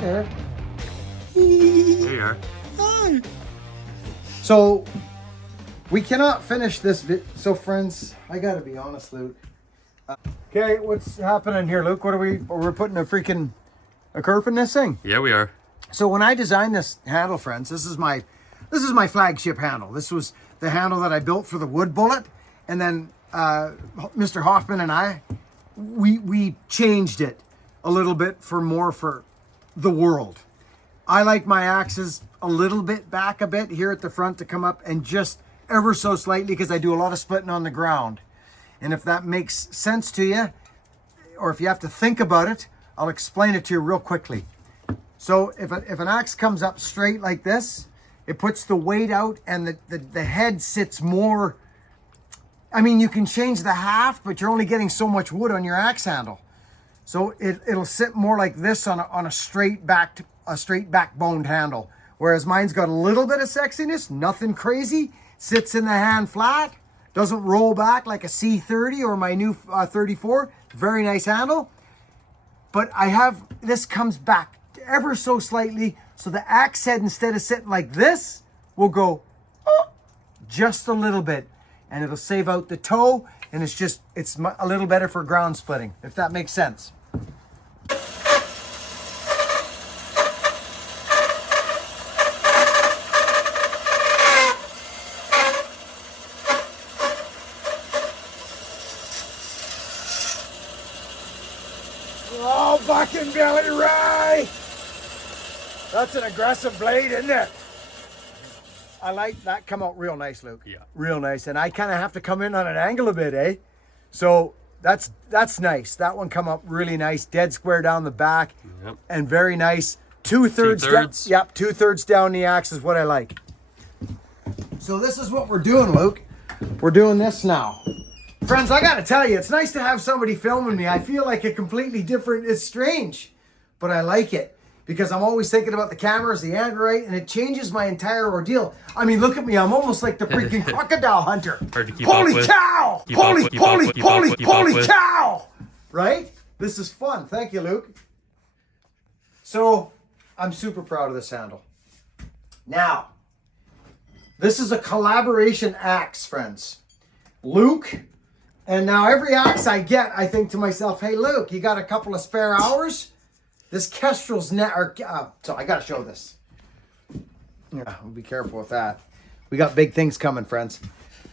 there. There you are. Hi. So we cannot finish this so friends, I gotta be honest, Luke. Okay, what's happening here, Luke? We're putting a curve in this thing? Yeah, we are. So when I designed this handle, friends, this is my flagship handle. This was the handle that I built for the wood bullet, and then Mr. Hoffman and I, we changed it a little bit for the world. I like my axes a little bit back a bit here at the front to come up and just ever so slightly, because I do a lot of splitting on the ground. And if that makes sense to you, or if you have to think about it, I'll explain it to you real quickly. So if an axe comes up straight like this, it puts the weight out and the head sits more. I mean, you can change the haft, but you're only getting so much wood on your axe handle. So it'll sit more like this on a straight backboned handle. Whereas mine's got a little bit of sexiness, nothing crazy, sits in the hand flat, doesn't roll back like a C30 or my new 34. Very nice handle. But this comes back ever so slightly, so the axe head, instead of sitting like this, will go just a little bit, and it'll save out the toe, and it's a little better for ground splitting, if that makes sense. Oh, buck and belly rye! That's an aggressive blade, isn't it? I like that. Come out real nice, Luke. Yeah. Real nice. And I kind of have to come in on an angle a bit, eh? So that's nice. That one come up really nice. Dead square down the back. Yep. And very nice. Two-thirds. Yep, 2/3 down the axe is what I like. So this is what we're doing, Luke. We're doing this now. Friends, I got to tell you, it's nice to have somebody filming me. I feel like a completely different, it's strange, but I like it. Because I'm always thinking about the cameras, the angle right, and it changes my entire ordeal. I mean, look at me. I'm almost like the freaking crocodile hunter. Hard to keep holy up with. cow! Keep up with, keep up with, keep up with, keep up Holy with. cow! Right? This is fun. Thank you, Luke. So, I'm super proud of this handle. Now, this is a collaboration axe, friends. Luke, and now every axe I get, I think to myself, hey, Luke, you got a couple of spare hours? This Kestrel's net, so I gotta show this. Yeah, we'll be careful with that. We got big things coming, friends.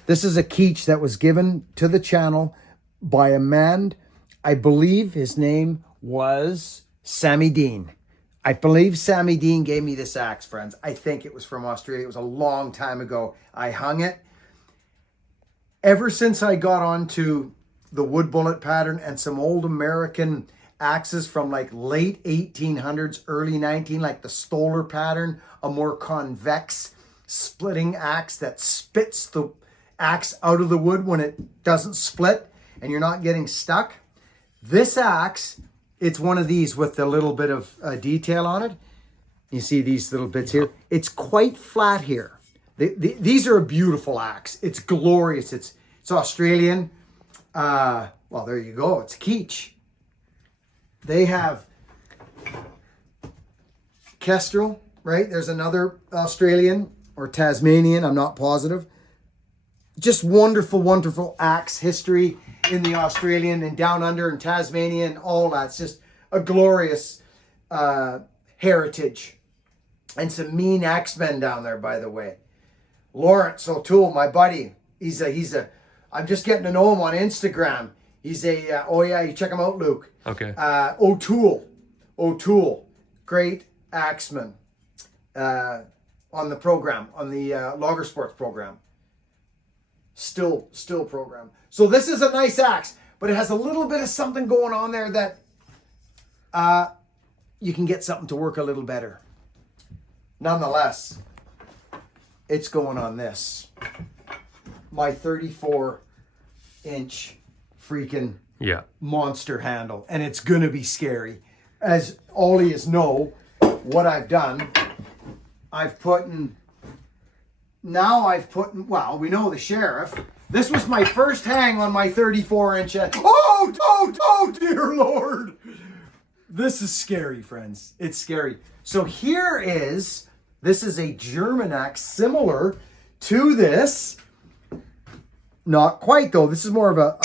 This is a Keech that was given to the channel by a man, I believe his name was Sammy Dean. I believe Sammy Dean gave me this axe, friends. I think it was from Australia. It was a long time ago. I hung it. Ever since I got onto the wood bullet pattern and some old American axes from like late 1800s, early 19, like the Stoller pattern, a more convex splitting axe that spits the axe out of the wood when it doesn't split and you're not getting stuck. This axe, it's one of these with a little bit of detail on it. You see these little bits here? It's quite flat here. These are a beautiful axe. It's glorious. It's Australian. Well, there you go. It's Keech. They have Kestrel, right? There's another Australian or Tasmanian, I'm not positive. Just wonderful, wonderful axe history in the Australian and down under and Tasmania and all that. It's just a glorious heritage. And some mean axemen down there, by the way. Lawrence O'Toole, my buddy. I'm just getting to know him on Instagram. He's oh yeah, you check him out, Luke. Okay. O'Toole, great axeman on the program, on the Logger Sports program. Still program. So this is a nice axe, but it has a little bit of something going on there that you can get something to work a little better. Nonetheless, it's going on this. My 34-inch freaking monster handle, and it's gonna be scary. As all of you know, what I've done, well, we know the sheriff. This was my first hang on my 34-inch. Oh, dear Lord. This is scary, friends. It's scary. So this is a German axe similar to this. Not quite though. This is more of a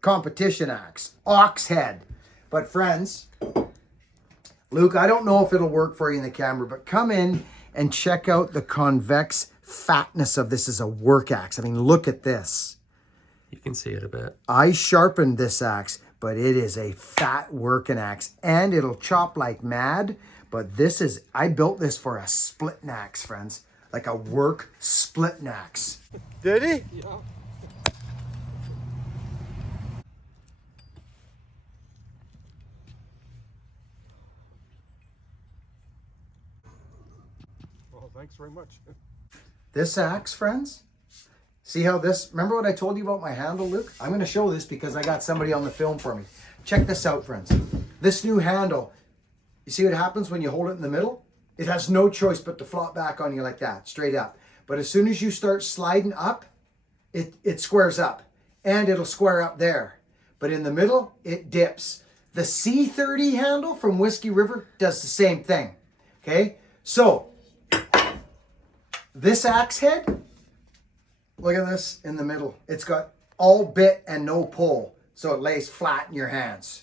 competition axe. Ox head. But friends, Luke, I don't know if it'll work for you in the camera, but come in and check out the convex fatness of this as a work axe. I mean, look at this. You can see it a bit. I sharpened this axe, but it is a fat working axe and it'll chop like mad. But I built this for a splitting axe, friends. Like a work splitting axe. Did he? Yeah. Well, thanks very much. This axe, friends, see how this, remember what I told you about my handle, Luke? I'm going to show this because I got somebody on the film for me. Check this out, friends. This new handle, you see what happens when you hold it in the middle? It has no choice but to flop back on you like that, straight up. But as soon as you start sliding up, it squares up and it'll square up there. But in the middle, it dips. The C30 handle from Whiskey River does the same thing. Okay, so this axe head, look at this in the middle. It's got all bit and no pull, so it lays flat in your hands.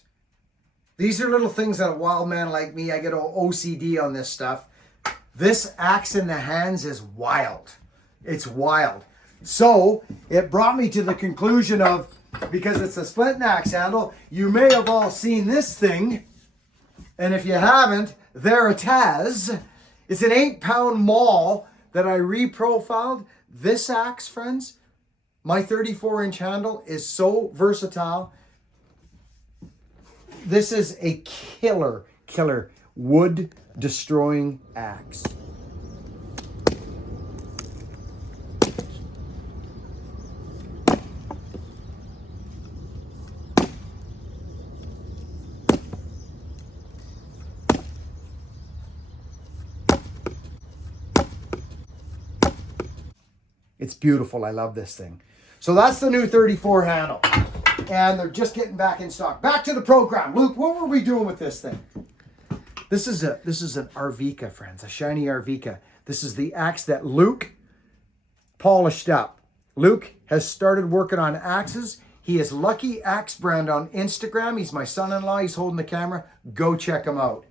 These are little things that a wild man like me, I get OCD on this stuff. This axe in the hands is wild. It's wild. So it brought me to the conclusion of, because it's a split axe handle, you may have all seen this thing. And if you haven't, there it has. It's an 8-pound maul that I reprofiled. This axe, friends, my 34-inch handle is so versatile. This is a killer wood destroying axe. It's beautiful. I love this thing. So that's the new 34 handle. And they're just getting back in stock. Back to the program. Luke, what were we doing with this thing? This is an Arvika, friends, a shiny Arvika. This is the axe that Luke polished up. Luke has started working on axes. He is Lucky Axe Brand on Instagram. He's my son-in-law. He's holding the camera. Go check him out.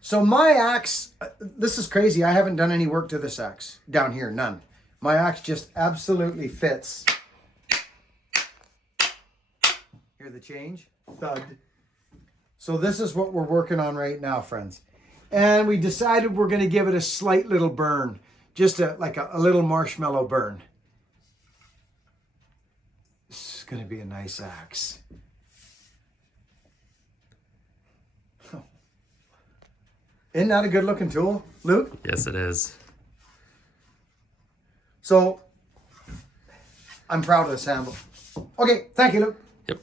So my axe, this is crazy. I haven't done any work to this axe down here, none. My axe just absolutely fits. Hear the change? Thud. So this is what we're working on right now, friends. And we decided we're going to give it a slight little burn. Just like a little marshmallow burn. This is going to be a nice axe. Isn't that a good looking tool, Luke? Yes, it is. So, I'm proud of this handle. Okay, thank you, Luke. Yep.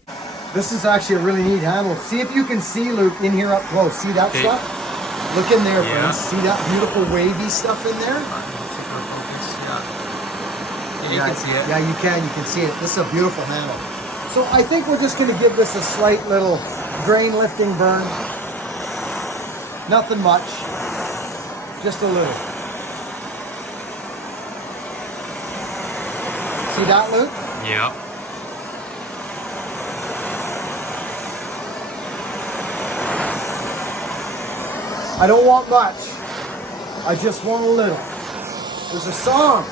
This is actually a really neat handle. See if you can see, Luke, in here up close. See that stuff? Look in there, friends. See that beautiful wavy stuff in there? Yeah, you can see it. Yeah, you can. You can see it. This is a beautiful handle. So I think we're just going to give this a slight little grain lifting burn. Nothing much. Just a little. See that, Luke? Yep. I don't want much. I just want a little. There's a song.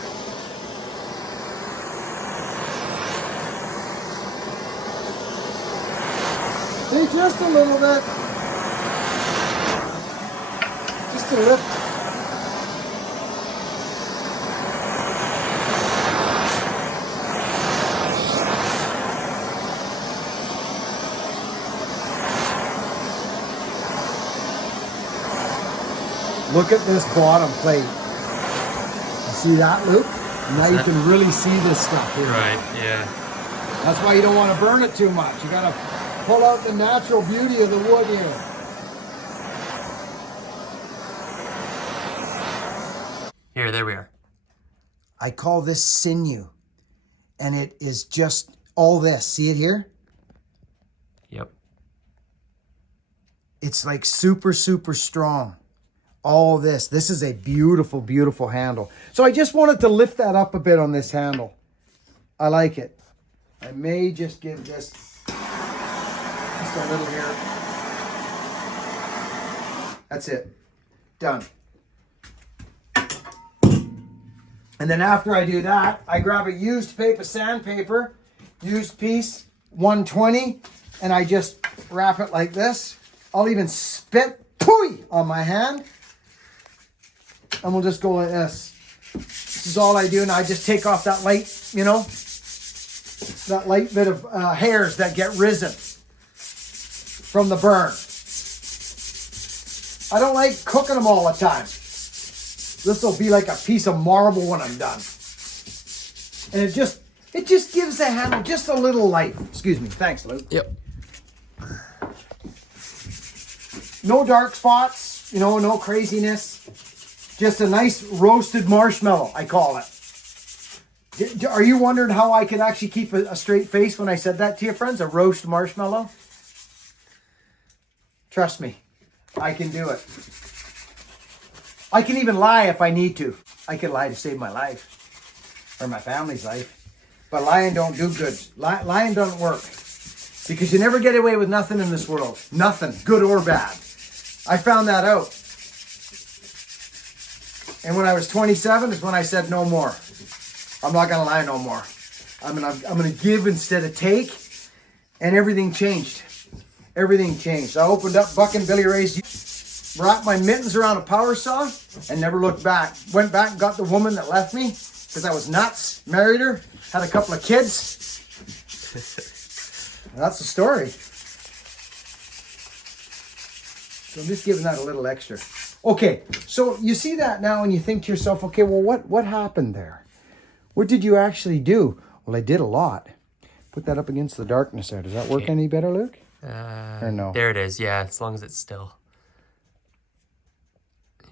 See, just a little bit. Just a lift. Look at this bottom plate. You see that, Luke? Now you can really see this stuff here. Right, yeah. That's why you don't want to burn it too much. You got to pull out the natural beauty of the wood here. Here, there we are. I call this sinew. And it is just all this. See it here? It's like super, super strong. All this is a beautiful, beautiful handle. So I just wanted to lift that up a bit on this handle. I like it. I may just give this just a little here. That's it. Done. And then after I do that, I grab a used paper sandpaper, used piece, 120, and I just wrap it like this. I'll even spit pooey on my hand. And we'll just go like this. This is all I do. And I just take off that light, you know, that light bit of hairs that get risen from the burn. I don't like cooking them all the time. This will be like a piece of marble when I'm done. And it just gives the handle just a little life. Excuse me. Thanks, Luke. Yep. No dark spots, you know, no craziness. Just a nice roasted marshmallow, I call it. Are you wondering how I could actually keep a straight face when I said that to you, friends? A roast marshmallow? Trust me, I can do it. I can even lie if I need to. I can lie to save my life or my family's life. But lying don't do good. Lying doesn't work. Because you never get away with nothing in this world. Nothing, good or bad. I found that out. And when I was 27 is when I said no more. I'm not gonna lie no more. I'm gonna give instead of take. And everything changed. Everything changed. I opened up Buck and Billy Ray's, wrapped my mittens around a power saw, and never looked back. Went back and got the woman that left me because I was nuts. Married her, had a couple of kids. That's the story. So I'm just giving that a little extra. Okay, so you see that now and you think to yourself, okay, well, what happened there? What did you actually do? Well, I did a lot. Put that up against the darkness there. Does that work any better, Luke? Or no? There it is. Yeah, as long as it's still.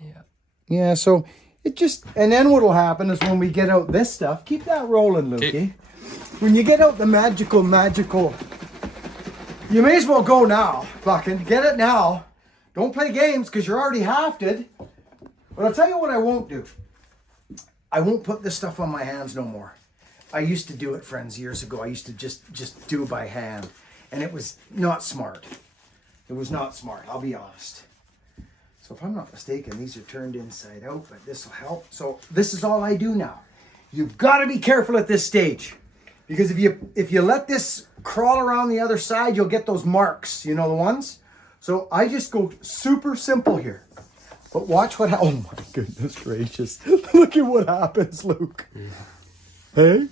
Yeah. Yeah, so it just, and then what'll happen is when we get out this stuff, keep that rolling, Lukey. Okay. When you get out the magical, you may as well go now, fucking. Get it now. Don't play games because you're already hafted. But I'll tell you what I won't do. I won't put this stuff on my hands no more. I used to do it, friends, years ago. I used to just do it by hand. And it was not smart. It was not smart, I'll be honest. So if I'm not mistaken, these are turned inside out, but this will help. So this is all I do now. You've got to be careful at this stage. Because if you let this crawl around the other side, you'll get those marks. You know the ones? So I just go super simple here. But watch what happens. Oh my goodness gracious. Look at what happens, Luke. Yeah. Hey?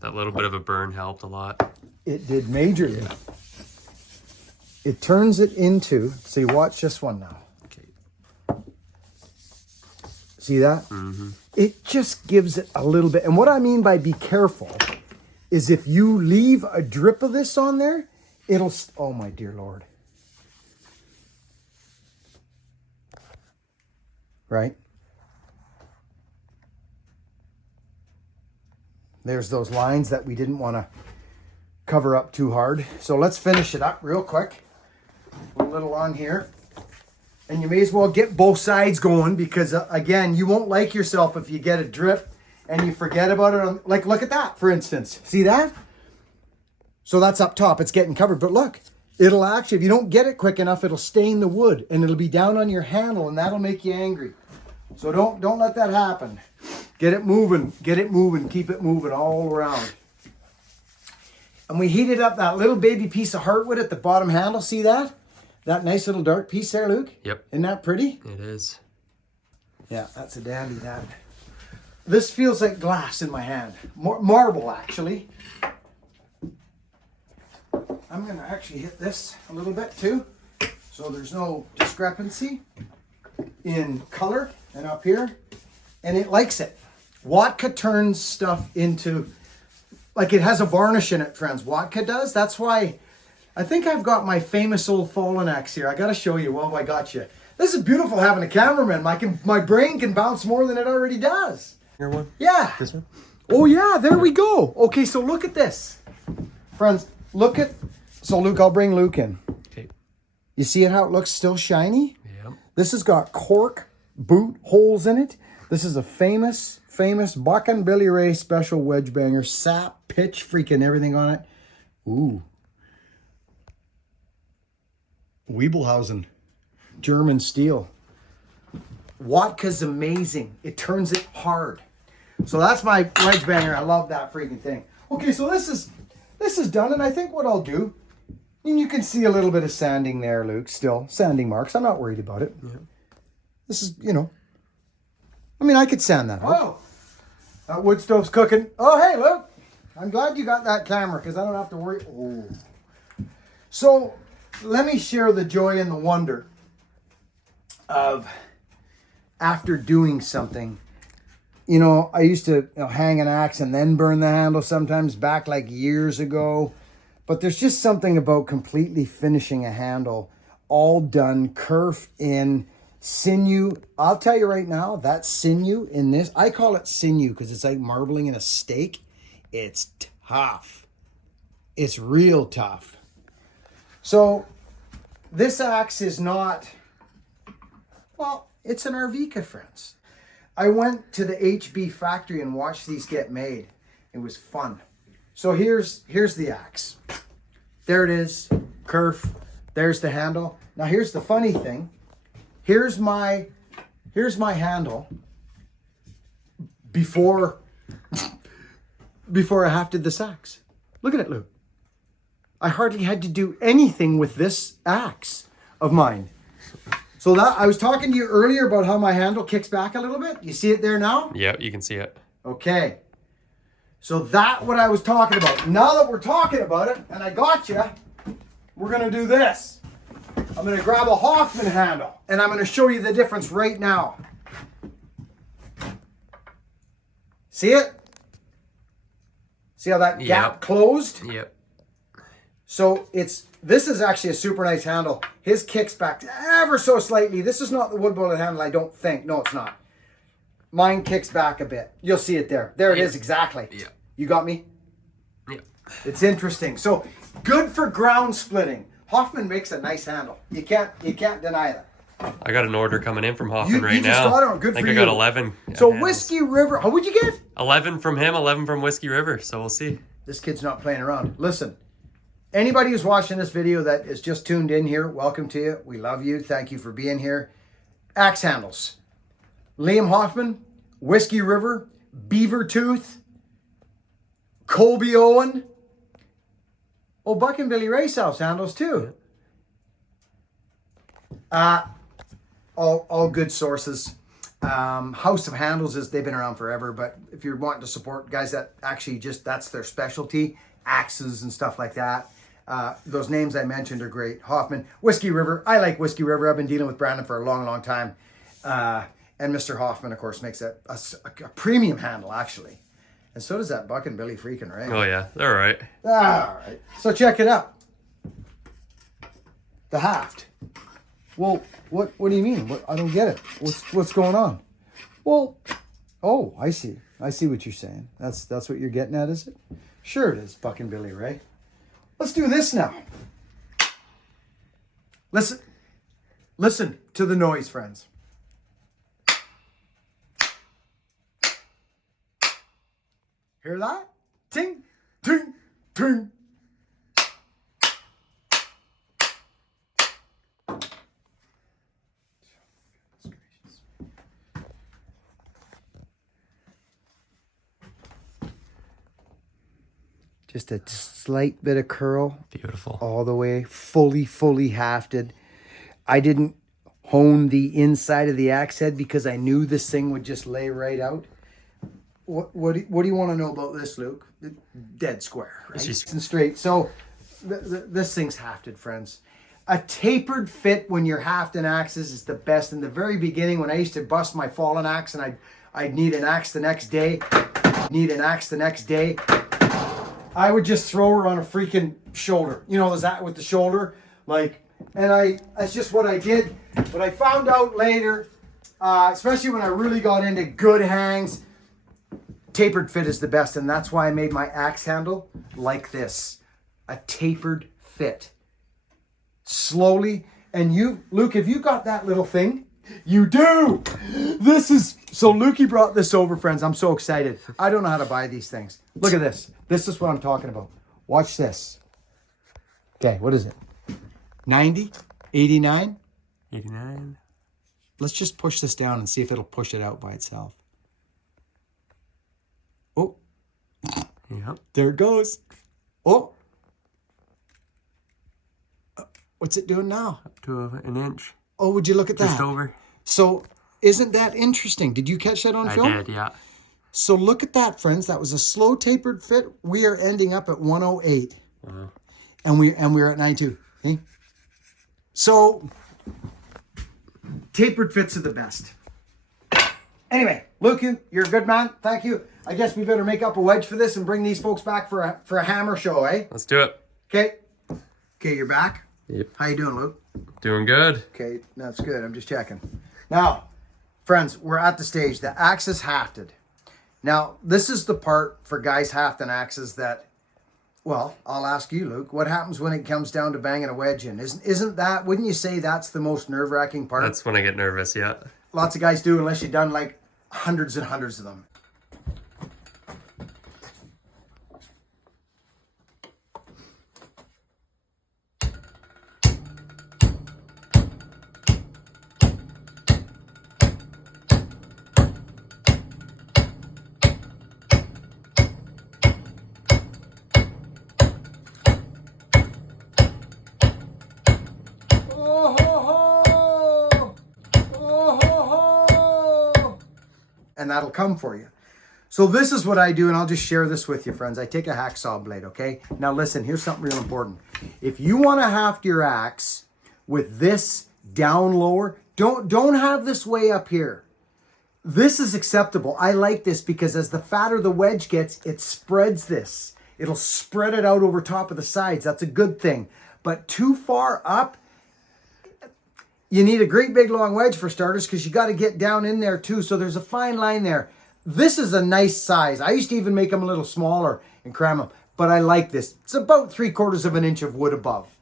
That little bit of a burn helped a lot. It did majorly. Yeah. It turns it into, see, watch this one now. Okay. See that? Mm-hmm. It just gives it a little bit. And what I mean by be careful is if you leave a drip of this on there, it'll, oh my dear Lord. Right? There's those lines that we didn't want to cover up too hard. So let's finish it up real quick. A little on here. And you may as well get both sides going because, again, you won't like yourself if you get a drip and you forget about it. Like, look at that, for instance. See that? So that's up top. It's getting covered. But look, it'll actually, if you don't get it quick enough, it'll stain the wood and it'll be down on your handle and that'll make you angry. So don't let that happen. Get it moving, keep it moving all around. And we heated up that little baby piece of heartwood at the bottom handle. See that? That nice little dark piece there, Luke? Yep. Isn't that pretty? It is. Yeah, that's a dandy, that. This feels like glass in my hand. Marble, actually. I'm going to actually hit this a little bit, too. So there's no discrepancy in color and up here. And it likes it. Watka turns stuff into, like it has a varnish in it, friends. Watka does. That's why I think I've got my famous old fallen axe here. I got to show you while I got you. This is beautiful having a cameraman. My brain can bounce more than it already does. Here one? Yeah. This one? Oh yeah, there we go. Okay, so look at this. Friends, look at, so Luke, I'll bring Luke in. Okay. You see it how it looks still shiny? Yep. This has got cork boot holes in it. This is a famous Buck and Billy Ray special wedge banger. Sap, pitch, freaking everything on it. Ooh. Weibelhausen. German steel. Watka's amazing. It turns it hard. So that's my wedge banger. I love that freaking thing. Okay, so this is done, and I think what I'll do, and you can see a little bit of sanding there, Luke, still. Sanding marks. I'm not worried about it. Yeah. This is, you know, I mean, I could sand that. Oh, that wood stove's cooking. Oh, hey, Luke. I'm glad you got that camera because I don't have to worry. Oh. So let me share the joy and the wonder of after doing something. You know, I used to hang an axe and then burn the handle sometimes back like years ago. But there's just something about completely finishing a handle, all done, kerf in, sinew. I'll tell you right now, that sinew in this, I call it sinew because it's like marbling in a steak. It's tough. It's real tough. So this axe is not, well, it's an Arvika, friends. I went to the HB factory and watched these get made. It was fun. So here's the axe. There it is, kerf. There's the handle. Now here's the funny thing. Here's my handle before I hafted this axe. Look at it, Luke. I hardly had to do anything with this axe of mine. So that I was talking to you earlier about how my handle kicks back a little bit. You see it there now? Yep, you can see it. Okay. So that's what I was talking about. Now that we're talking about it, and I got you, we're going to do this. I'm going to grab a Hoffman handle, and I'm going to show you the difference right now. See it? See how that gap closed? Yep. So this is actually a super nice handle. His kicks back ever so slightly. This is not the wood bullet handle, I don't think. No, it's not. Mine kicks back a bit. You'll see it there. There it is, exactly. Yeah. You got me? Yeah. It's interesting. So good for ground splitting. Hoffman makes a nice handle. You can't deny that. I got an order coming in from Hoffman right You just now. got it? Good I think for I you. got 11. So handles. Whiskey River, how would you get? 11 from him, 11 from Whiskey River. So we'll see. This kid's not playing around. Listen, anybody who's watching this video that is just tuned in here, welcome to you. We love you. Thank you for being here. Axe handles. Liam Hoffman, Whiskey River, Beaver Tooth, Colby Owen. Oh, Buck and Billy Ray sells handles too. All good sources. House of Handles they've been around forever, but if you're wanting to support guys that actually that's their specialty, axes and stuff like that. Those names I mentioned are great. Hoffman, Whiskey River. I like Whiskey River. I've been dealing with Brandon for a long, long time. And Mr. Hoffman, of course, makes a premium handle, actually. And so does that Buck and Billy freaking Ray. Oh, yeah. They're all right. All right. So check it out. The haft. Well, what do you mean? I don't get it. What's going on? Well, oh, I see. I see what you're saying. That's what you're getting at, is it? Sure it is, Buck and Billy Ray. Let's do this now. Listen to the noise, friends. Hear that? Ting, ting, ting. Just a slight bit of curl. Beautiful. All the way, fully hafted. I didn't hone the inside of the axe head because I knew this thing would just lay right out. What do you want to know about this, Luke? Dead square, right? It's and straight. So this thing's hafted, friends. A tapered fit when you're hafting axes is the best. In the very beginning, when I used to bust my fallen axe and I'd need an axe the next day, I would just throw her on a freaking shoulder. You know, that with the shoulder, that's just what I did. But I found out later, especially when I really got into good hangs, tapered fit is the best, and that's why I made my axe handle like this, a tapered fit. Slowly, And Luke, have you got that little thing? You do. So Lukey brought this over, friends. I'm so excited. I don't know how to buy these things. Look at this. This is what I'm talking about. Watch this. Okay, what is it? 90? 89? 89. Let's just push this down and see if it'll push it out by itself. Oh, Yep. there it goes. Oh. What's it doing now? Up to an inch. Oh, would you look at that? Just over. So, isn't that interesting? Did you catch that on film? I did, yeah. So look at that, friends. That was a slow tapered fit. We are ending up at 108. Wow. And we're at 92. Okay? So tapered fits are the best. Anyway, Luke, you're a good man. Thank you. I guess we better make up a wedge for this and bring these folks back for a hammer show, eh? Let's do it. Okay. Okay, you're back. Yep. How you doing, Luke? Doing good. Okay, that's good. I'm just checking. Now, friends, we're at the stage. The axe is hafted. Now, this is the part for guys hafting axes that, well, I'll ask you, Luke, what happens when it comes down to banging a wedge in? Isn't that, wouldn't you say that's the most nerve-wracking part? That's when I get nervous, yeah. Lots of guys do, unless you've done like hundreds and hundreds of them. And that'll come for you. So this is what I do, and I'll just share this with you, friends. I take a hacksaw blade, okay? Now listen, here's something real important. If you want to haft your axe with this down lower, don't have this way up here. This is acceptable. I like this because as the fatter the wedge gets, it spreads this. It'll spread it out over top of the sides. That's a good thing. But too far up, you need a great big long wedge for starters because you got to get down in there too. So there's a fine line there. This is a nice size. I used to even make them a little smaller and cram them, but I like this. It's about 3/4 of an inch of wood above.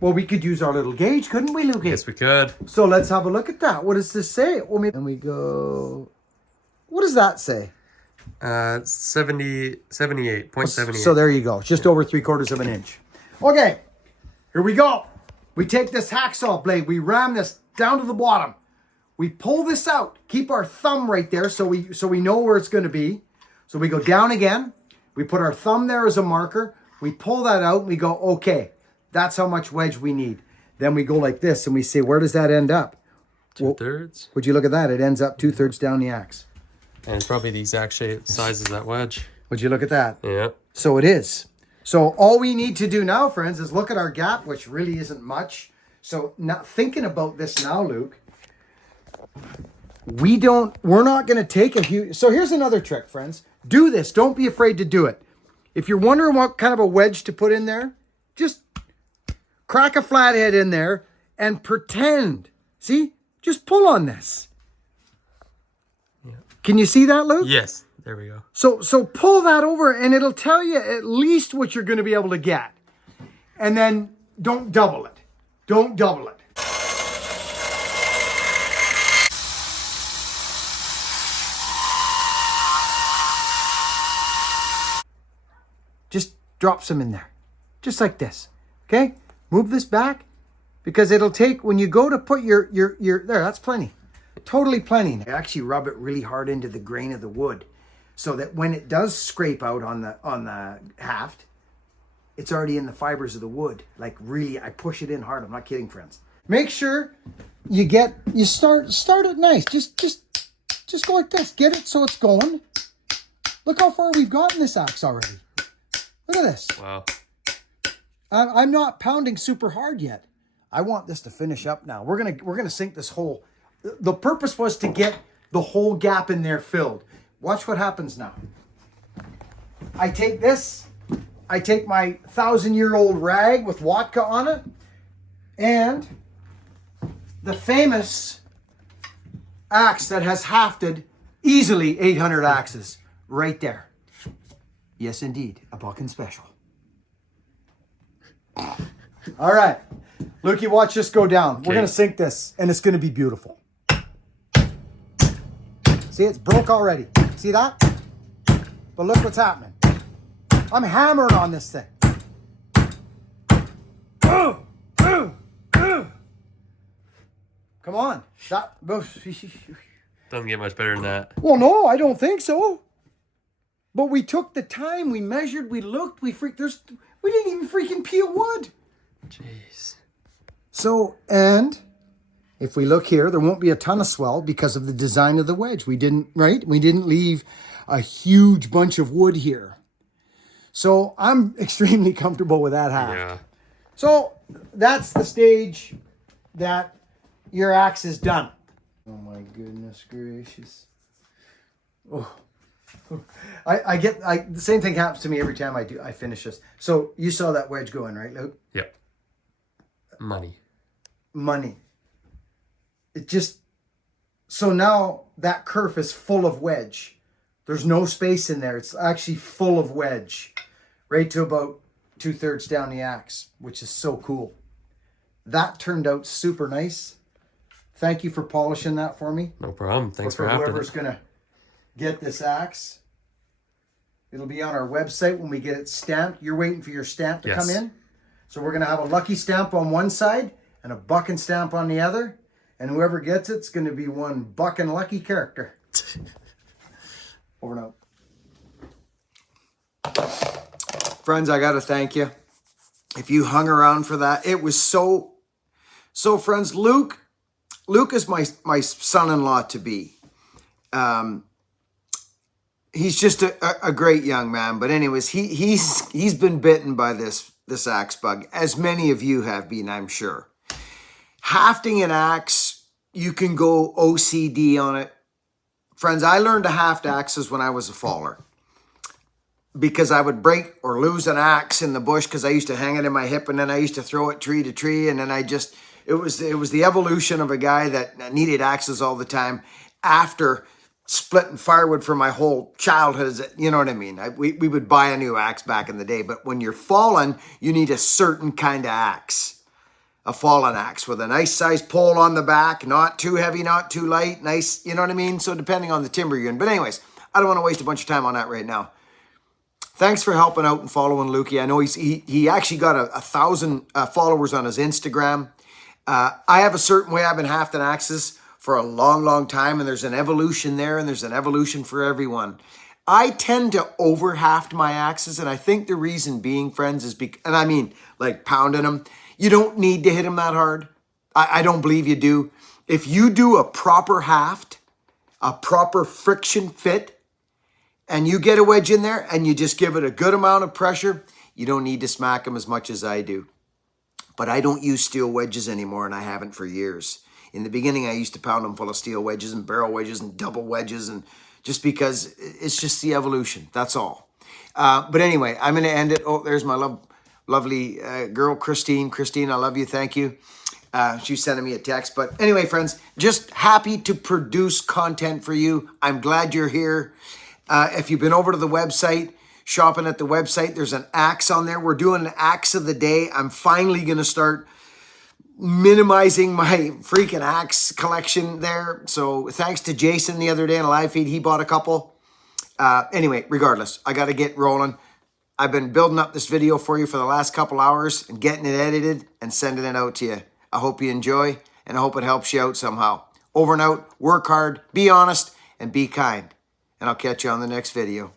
Well, we could use our little gauge, couldn't we, Luke? Yes, we could. So let's have a look at that. What does this say? Well, and we go, what does that say? 78.78. So there you go. Just over 3/4 of an inch. Okay, here we go. We take this hacksaw blade, we ram this down to the bottom. We pull this out, keep our thumb right there so we know where it's going to be. So we go down again, we put our thumb there as a marker, we pull that out, and we go, okay, that's how much wedge we need. Then we go like this and we say, where does that end up? 2/3. Would you look at that? It ends up 2/3 down the axe. And it's probably the exact size as that wedge. Would you look at that? Yeah. So it is. So all we need to do now, friends, is look at our gap, which really isn't much. So not thinking about this now, Luke, we're not going to take a huge, so here's another trick, friends. Do this. Don't be afraid to do it. If you're wondering what kind of a wedge to put in there, just crack a flathead in there and pretend. See? Just pull on this. Yeah. Can you see that, Luke? Yes. There we go. So pull that over and it'll tell you at least what you're going to be able to get. And then don't double it. Don't double it. Just drop some in there. Just like this. Okay? Move this back because it'll take, when you go to put your there, that's plenty. Totally plenty. Actually rub it really hard into the grain of the wood, so that when it does scrape out on the haft, it's already in the fibers of the wood. Like really, I push it in hard. I'm not kidding, friends. Make sure you start it nice. Just go like this. Get it so it's going. Look how far we've gotten this axe already. Look at this. Wow. I'm not pounding super hard yet. I want this to finish up now. We're gonna sink this hole. The purpose was to get the whole gap in there filled. Watch what happens now. I take this, I take my 1,000-year-old rag with Watka on it, and the famous axe that has hafted easily 800 axes, right there. Yes, indeed, a bucking special. All right, Lukey, watch this go down. We're Okay. going to sink this, and it's going to be beautiful. See, it's broke already. See that? But look what's happening. I'm hammering on this thing. Come on. That. Doesn't get much better than that. Well, no, I don't think so. But we took the time, we measured, we looked, we didn't even freaking peel wood. Jeez. So, and if we look here, there won't be a ton of swell because of the design of the wedge. We didn't, right? We didn't leave a huge bunch of wood here. So I'm extremely comfortable with that half. Yeah. So that's the stage that your axe is done. Oh my goodness gracious. Oh. The same thing happens to me every time I finish this. So you saw that wedge going, right, Luke? Yep. Money. It just, so now that kerf is full of wedge. There's no space in there. It's actually full of wedge, right to about 2/3 down the axe, which is so cool. That turned out super nice. Thank you for polishing that for me. No problem. Thanks Or for having whoever's it. going to get this axe. It'll be on our website when we get it stamped. You're waiting for your stamp to Yes. come in. So we're going to have a lucky stamp on one side and a bucking stamp on the other. And whoever gets it's going to be one bucking lucky character. Over and out. Friends, I got to thank you. If you hung around for that, it was so friends, Luke is my son-in-law to be. He's just a great young man. But anyways, he's been bitten by this axe bug, as many of you have been, I'm sure. Hafting an axe, you can go OCD on it. Friends, I learned to haft axes when I was a faller, because I would break or lose an axe in the bush because I used to hang it in my hip, and then I used to throw it tree to tree, and then it was the evolution of a guy that needed axes all the time after splitting firewood for my whole childhood. You know what I mean? We would buy a new axe back in the day, but when you're falling, you need a certain kind of axe. A fallen axe with a nice size pole on the back, not too heavy, not too light, nice, you know what I mean? So depending on the timber you're in. But anyways, I don't want to waste a bunch of time on that right now. Thanks for helping out and following Lukey. I know he actually got 1,000 followers on his Instagram. I have a certain way I've been hafting axes for a long, long time, and there's an evolution there, and there's an evolution for everyone. I tend to over-haft my axes, and I think the reason being, friends, is and I mean like pounding them. You don't need to hit them that hard. I don't believe you do. If you do a proper haft, a proper friction fit, and you get a wedge in there and you just give it a good amount of pressure, you don't need to smack them as much as I do. But I don't use steel wedges anymore, and I haven't for years. In the beginning, I used to pound them full of steel wedges and barrel wedges and double wedges, and just because it's just the evolution. That's all. But anyway, I'm going to end it. Oh, there's my lovely girl, Christine. Christine, I love you. Thank you. She's sending me a text. But anyway, friends, just happy to produce content for you. I'm glad you're here. If you've been over to the website, shopping at the website, there's an axe on there. We're doing an axe of the day. I'm finally going to start minimizing my freaking axe collection there. So thanks to Jason the other day in a live feed. He bought a couple. Anyway, regardless, I got to get rolling. I've been building up this video for you for the last couple hours and getting it edited and sending it out to you. I hope you enjoy, and I hope it helps you out somehow. Over and out, work hard, be honest, and be kind. And I'll catch you on the next video.